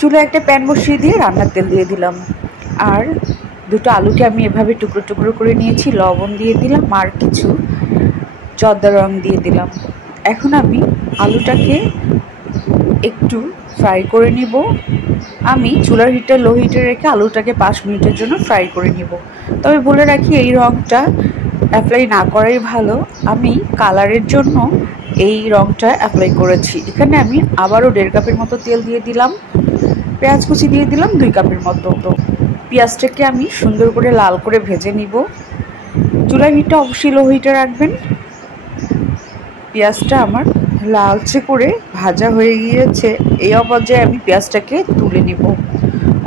চুলায় একটা প্যান বসিয়ে দিয়ে রান্নার তেল দিয়ে দিলাম, আর দুটো আলুকে আমি এভাবে টুকরো টুকরো করে নিয়েছি, লবণ দিয়ে দিলাম আর কিছু জর্দা রং দিয়ে দিলাম। এখন আমি আলুটাকে একটু ফ্রাই করে নিব। আমি চুলার হিটটা লো হিটে রেখে আলুটাকে 5 মিনিটের জন্য ফ্রাই করে নিব। তবে বলে রাখি, এই রঙটা অ্যাপ্লাই না করাই ভালো। আমি কালারের জন্য এই রঙটা অ্যাপ্লাই করেছি। এখানে আমি আবারও 1.5 কাপের মতো তেল দিয়ে দিলাম, পেঁয়াজ কুচি দিয়ে দিলাম 2 কাপের মতো। পেঁয়াজটাকে আমি সুন্দর করে লাল করে ভেজে নিব। চুলার হিটটা অবশ্যই লো হিটে রাখবেন। পেঁয়াজটা আমার লালচে করে ভাজা হয়ে গিয়েছে। এই পর্যায়ে আমি পেঁয়াজটাকে তুলে নিব।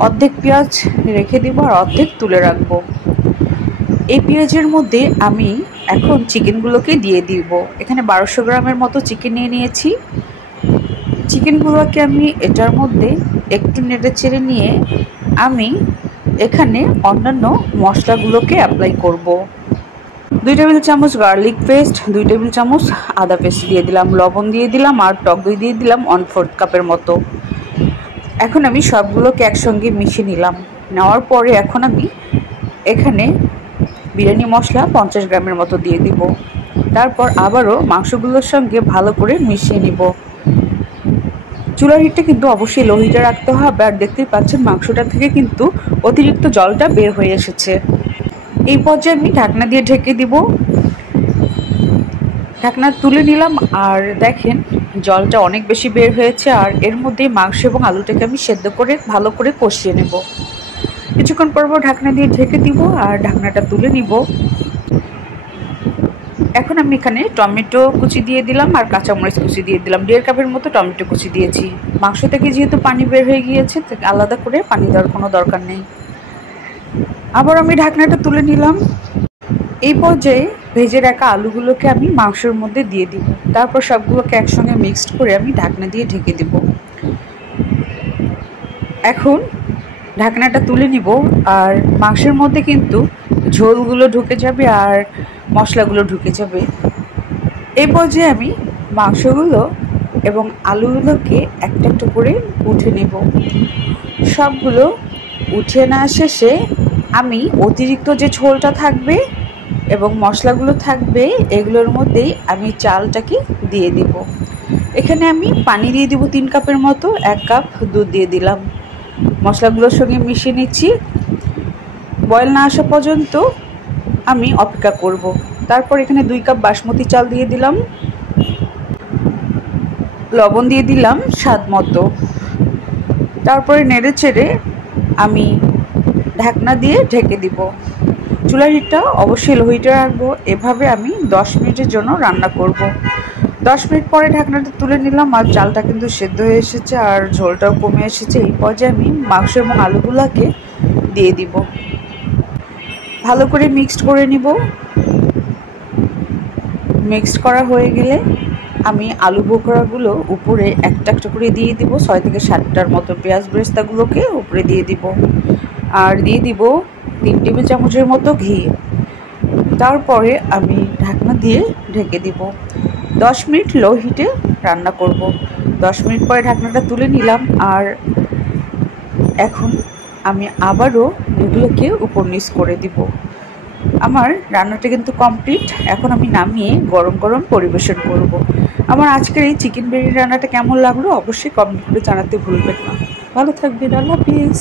অর্ধেক পেঁয়াজ রেখে দিব আর অর্ধেক তুলে রাখবো। এই পেঁয়াজের মধ্যে আমি এখন চিকেনগুলোকে দিয়ে দিব। এখানে 1200 গ্রামের মতো চিকেন নিয়ে নিয়েছি। চিকেনগুলোকে আমি এটার মধ্যে একটু নেড়ে চেড়ে নিয়ে আমি এখানে অন্যান্য মশলাগুলোকে অ্যাপ্লাই করব। 2 টেবিল চামচ গার্লিক পেস্ট, 2 টেবিল চামচ আদা পেস্ট দিয়ে দিলাম, লবণ দিয়ে দিলাম আর টক দই দিয়ে দিলাম 1/4 কাপের মতো। এখন আমি সবগুলোকে একসঙ্গে মিশিয়ে নিলাম। নেওয়ার পরে এখন আমি এখানে বিরিয়ানি মশলা 50 গ্রামের মতো দিয়ে দিব। তারপর আবারও মাংসগুলোর সঙ্গে ভালো করে মিশিয়ে নিব। চুলার হিটটা কিন্তু অবশ্যই লো হিটে রাখতে হবে। আর দেখতেই পাচ্ছেন মাংসটা থেকে কিন্তু অতিরিক্ত জলটা বের হয়ে এসেছে। এই পর্যায়ে আমি ঢাকনা দিয়ে ঢেকে দিব। ঢাকনা তুলে নিলাম আর দেখেন জলটা অনেক বেশি বের হয়েছে। আর এর মধ্যে মাংস এবং আলুটাকে আমি সেদ্ধ করে ভালো করে কষিয়ে নেব। কিছুক্ষণ পর ঢাকনা দিয়ে ঢেকে দিব আর ঢাকনাটা তুলে নিব। এখন আমি এখানে টমেটো কুচি দিয়ে দিলাম আর কাঁচামরিচ কুচি দিয়ে দিলাম। 1.5 কাপের মতো টমেটো কুচি দিয়েছি। মাংস থেকে যেহেতু পানি বের হয়ে গিয়েছে, আলাদা করে পানি দেওয়ার কোনো দরকার নেই। আবার আমি ঢাকনাটা তুলে নিলাম। এই পর্যায়ে ভেজে রাখা আলুগুলোকে আমি মাংসের মধ্যে দিয়ে দিব। তারপর সবগুলোকে একসঙ্গে মিক্সড করে আমি ঢাকনা দিয়ে ঢেকে দেব। এখন ঢাকনাটা তুলে নিব আর মাংসের মধ্যে কিন্তু ঝোলগুলো ঢুকে যাবে আর মশলাগুলো ঢুকে যাবে। এই পর্যায়ে আমি মাংসগুলো এবং আলুগুলোকে একটা একটা করে উঠে নেব। সবগুলো উঠে না শেষে আমি অতিরিক্ত যে ঝোলটা থাকবে এবং মশলাগুলো থাকবে এগুলোর মধ্যেই আমি চালটাকে দিয়ে দিব। এখানে আমি পানি দিয়ে দিব 3 কাপের মতো, 1 কাপ দুধ দিয়ে দিলাম। মশলাগুলোর সঙ্গে মিশিয়ে নিচ্ছি। বয়েল না আসা পর্যন্ত আমি অপেক্ষা করব। তারপর এখানে 2 কাপ বাসমতি চাল দিয়ে দিলাম, লবণ দিয়ে দিলাম স্বাদ মতো। তারপরে নেড়ে চেড়ে আমি ঢাকনা দিয়ে ঢেকে দিব। চুলার হিটটা অবশ্যই লো হিটে রাখবো। এভাবে আমি 10 মিনিটের জন্য রান্না করব। 10 মিনিট পরে ঢাকনাটা তুলে নিলাম আর চালটা কিন্তু সেদ্ধ হয়ে এসেছে আর ঝোলটাও কমে এসেছে। এই পর্যায়ে আমি মাংস এবং আলুগুলোকে দিয়ে দিব। ভালো করে মিক্সড করে নিব। মিক্সড করা হয়ে গেলে আমি আলু বোখরাগুলো উপরে একটা একটা করে দিয়ে দিব। 6 থেকে 7টার মতো পেঁয়াজ বেরেস্তাগুলোকে উপরে দিয়ে দিব আর দিয়ে দিব 3 টেবিল চামচের মতো ঘি। তারপরে আমি ঢাকনা দিয়ে ঢেকে দিব। 10 মিনিট লো হিটে রান্না করব। 10 মিনিট পরে ঢাকনাটা তুলে নিলাম আর এখন আমি আবারও এগুলোকে উপর নিচ করে দিব। আমার রান্নাটা কিন্তু কমপ্লিট। এখন আমি নামিয়ে গরম গরম পরিবেশন করব। আমার আজকের এই চিকেন বিরিয়ানি রান্নাটা কেমন লাগলো অবশ্যই কমেন্ট করে জানাতে ভুলবেন না। ভালো থাকবেন। আল্লাহ হাফিজ।